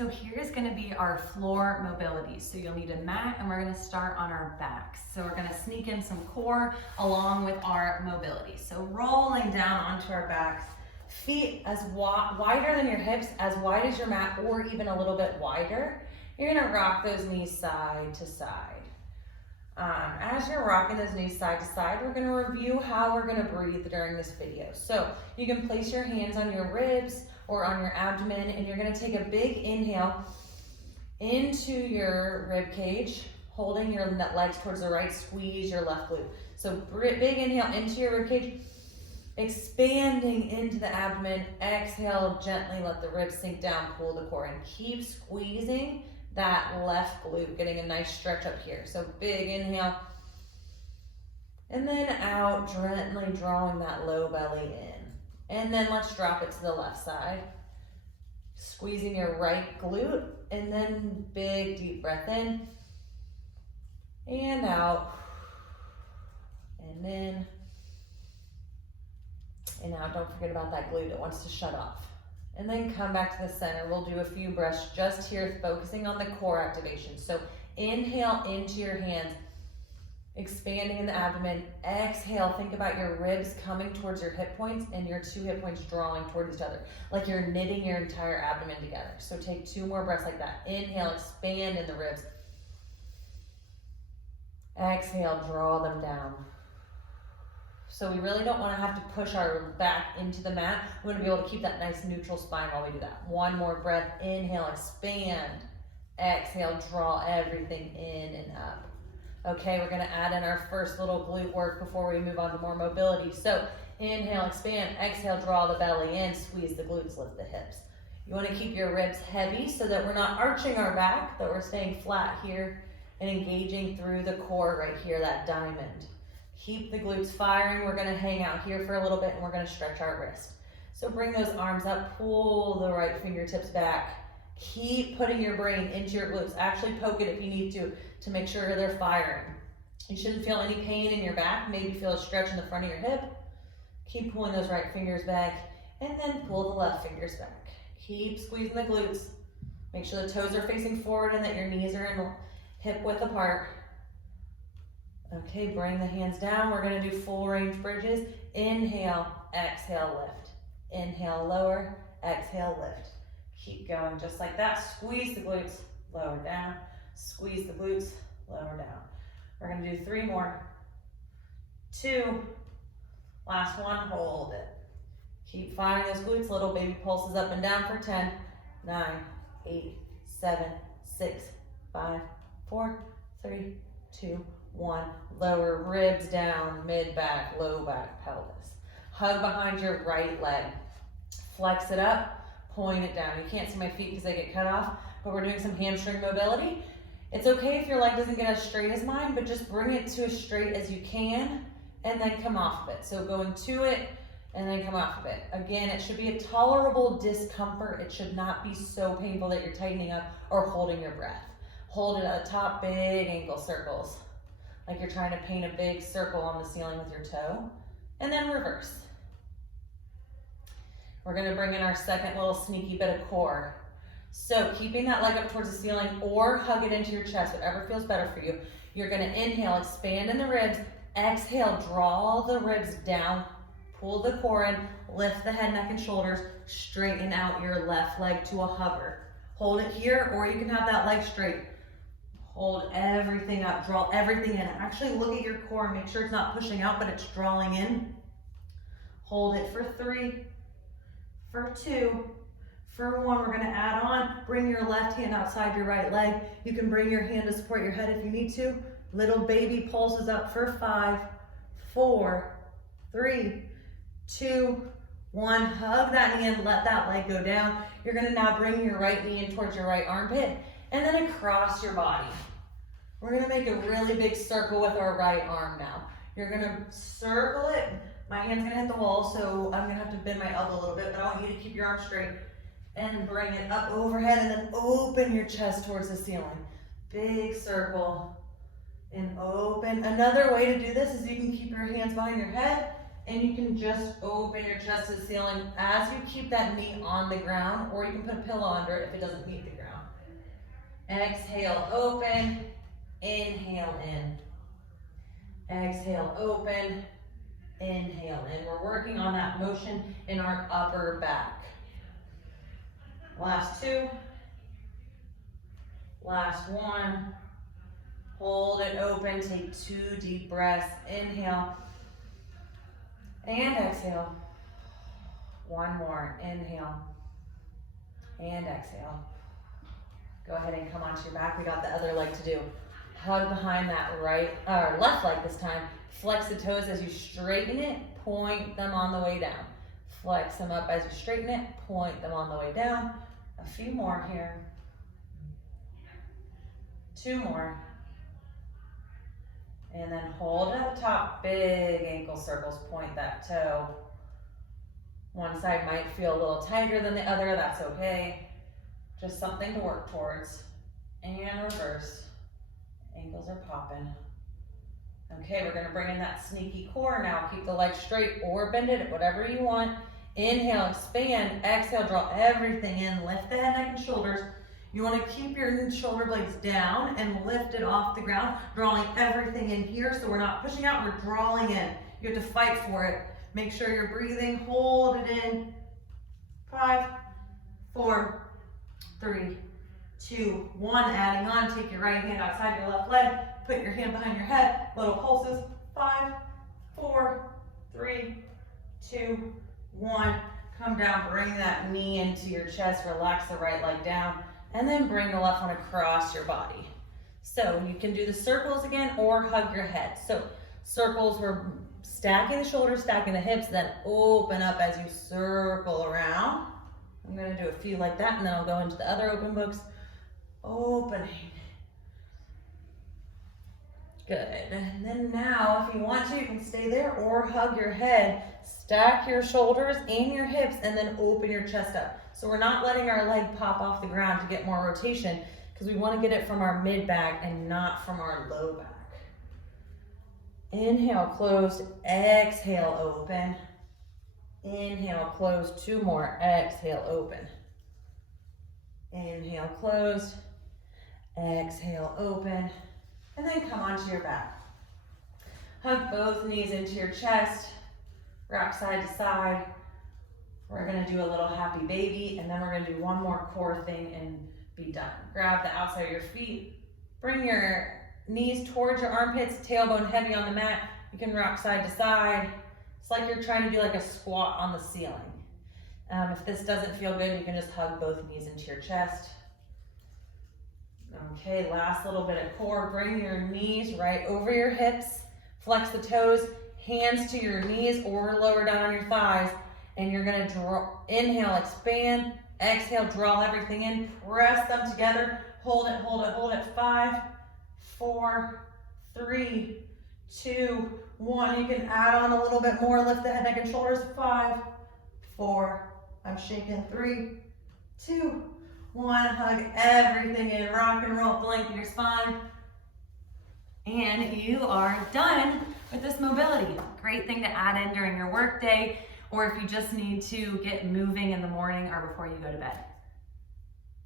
So here's gonna be our floor mobility. So you'll need a mat and we're gonna start on our backs. So we're gonna sneak in some core along with our mobility. So rolling down onto our backs, feet as wider than your hips, as wide as your mat, or even a little bit wider. You're gonna rock those knees side to side. As you're rocking those knees side to side, we're gonna review how we're gonna breathe during this video. So you can place your hands on your ribs or on your abdomen, and you're gonna take a big inhale into your rib cage, holding your legs towards the right, squeeze your left glute. So big inhale into your rib cage, expanding into the abdomen, exhale, gently let the ribs sink down, pull the core, and keep squeezing that left glute, getting a nice stretch up here. So big inhale, and then out, gently drawing that low belly in. And then let's drop it to the left side. Squeezing your right glute, and then big deep breath in, and out, and in, and out. Don't forget about that glute, it wants to shut off. And then come back to the center. We'll do a few breaths just here, focusing on the core activation. So inhale into your hands, expanding in the abdomen. Exhale, think about your ribs coming towards your hip points and your two hip points drawing towards each other, like you're knitting your entire abdomen together. So take 2 more breaths like that. Inhale, expand in the ribs. Exhale, draw them down. So we really don't want to have to push our back into the mat. We want to be able to keep that nice neutral spine while we do that. 1 more breath. Inhale, expand. Exhale, draw everything in and up. Okay, we're gonna add in our first little glute work before we move on to more mobility. So inhale, expand, exhale, draw the belly in, squeeze the glutes, lift the hips. You wanna keep your ribs heavy so that we're not arching our back, that we're staying flat here and engaging through the core right here, that diamond. Keep the glutes firing. We're gonna hang out here for a little bit and we're gonna stretch our wrist. So bring those arms up, pull the right fingertips back. Keep putting your brain into your glutes. Actually poke it if you need to make sure they're firing. You shouldn't feel any pain in your back. Maybe feel a stretch in the front of your hip. Keep pulling those right fingers back, and then pull the left fingers back. Keep squeezing the glutes. Make sure the toes are facing forward and that your knees are in hip width apart. Okay, bring the hands down. We're gonna do full range bridges. Inhale, exhale, lift. Inhale, lower, exhale, lift. Keep going just like that. Squeeze the glutes, lower down. Squeeze the glutes, lower down. We're gonna do 3 more. 2, last one, hold it. Keep firing those glutes, little baby pulses up and down for 10, 9, 8, 7, 6, 5, 4, 3, 2, 1. Lower ribs down, mid back, low back, pelvis. Hug behind your right leg. Flex it up. Point it down. You can't see my feet because they get cut off, but we're doing some hamstring mobility. It's okay if your leg doesn't get as straight as mine, but just bring it to as straight as you can and then come off of it. So going to it and then come off of it. Again, it should be a tolerable discomfort. It should not be so painful that you're tightening up or holding your breath. Hold it at the top, big ankle circles, like you're trying to paint a big circle on the ceiling with your toe, and then reverse. We're gonna bring in our second little sneaky bit of core. So keeping that leg up towards the ceiling or hug it into your chest, whatever feels better for you. You're gonna inhale, expand in the ribs. Exhale, draw the ribs down, pull the core in, lift the head, neck, and shoulders, straighten out your left leg to a hover. Hold it here, or you can have that leg straight. Hold everything up, draw everything in. Actually look at your core and make sure it's not pushing out, but it's drawing in. Hold it for 3, for 2, for 1, we're gonna add on, bring your left hand outside your right leg. You can bring your hand to support your head if you need to. Little baby pulses up for 5, 4, 3, 2, 1. Hug that knee in, let that leg go down. You're gonna now bring your right knee in towards your right armpit and then across your body. We're gonna make a really big circle with our right arm now. You're gonna circle it. My hand's gonna hit the wall, so I'm gonna have to bend my elbow a little bit, but I want you to keep your arm straight and bring it up overhead and then open your chest towards the ceiling. Big circle and open. Another way to do this is you can keep your hands behind your head And you can just open your chest to the ceiling as you keep that knee on the ground, or you can put a pillow under it if it doesn't meet the ground. Exhale, open. Inhale in. Exhale, open. Inhale in. We're working on that motion in our upper back. Last two. Last one. Hold it open. Take 2 deep breaths. Inhale. And exhale. One more. Inhale. And exhale. Go ahead and come onto your back. We got the other leg to do. Hug behind that left leg this time. Flex the toes as you straighten it. Point them on the way down. Flex them up as you straighten it. Point them on the way down. A few more here. 2 more. And then hold at the top. Big ankle circles. Point that toe. One side might feel a little tighter than the other. That's okay. Just something to work towards. And reverse. Ankles are popping. Okay, we're gonna bring in that sneaky core now. Keep the legs straight or bend it, whatever you want. Inhale, expand. Exhale, draw everything in. Lift the head, neck, and shoulders. You wanna keep your shoulder blades down and lift it off the ground, drawing everything in here so we're not pushing out, we're drawing in. You have to fight for it. Make sure you're breathing, hold it in. 5, 4, 3, 2, 1, adding on. Take your right hand outside your left leg. Put your hand behind your head. Little pulses. 5, 4, 3, 2, 1. Come down, bring that knee into your chest. Relax the right leg down. And then bring the left one across your body. So you can do the circles again or hug your head. So circles, we're stacking the shoulders, stacking the hips, then open up as you circle around. I'm gonna do a few like that, and then I'll go into the other open books. Opening. Good. And then now, if you want to, you can stay there or hug your head. Stack your shoulders and your hips, and then open your chest up. So we're not letting our leg pop off the ground to get more rotation, because we want to get it from our mid back and not from our low back. Inhale, closed. Exhale, open. Inhale, closed. 2 more. Exhale, open. Inhale, closed. Exhale, open. And then come onto your back. Hug both knees into your chest. Rock side to side. We're gonna do a little happy baby, and then we're gonna do one more core thing and be done. Grab the outside of your feet. Bring your knees towards your armpits, tailbone heavy on the mat. You can rock side to side. It's like you're trying to do like a squat on the ceiling. If this doesn't feel good, you can just hug both knees into your chest. Okay, last little bit of core. Bring your knees right over your hips. Flex the toes, hands to your knees or lower down on your thighs. And you're gonna inhale, expand. Exhale, draw everything in. Press them together. Hold it, hold it, hold it. 5, 4, 3, 2, 1. You can add on a little bit more. Lift the head, neck, and shoulders. 5, 4, I'm shaking. 3, 2, 1. Hug everything in. Rock and roll, blanket your spine. And you are done with this mobility. Great thing to add in during your work day, or if you just need to get moving in the morning or before you go to bed.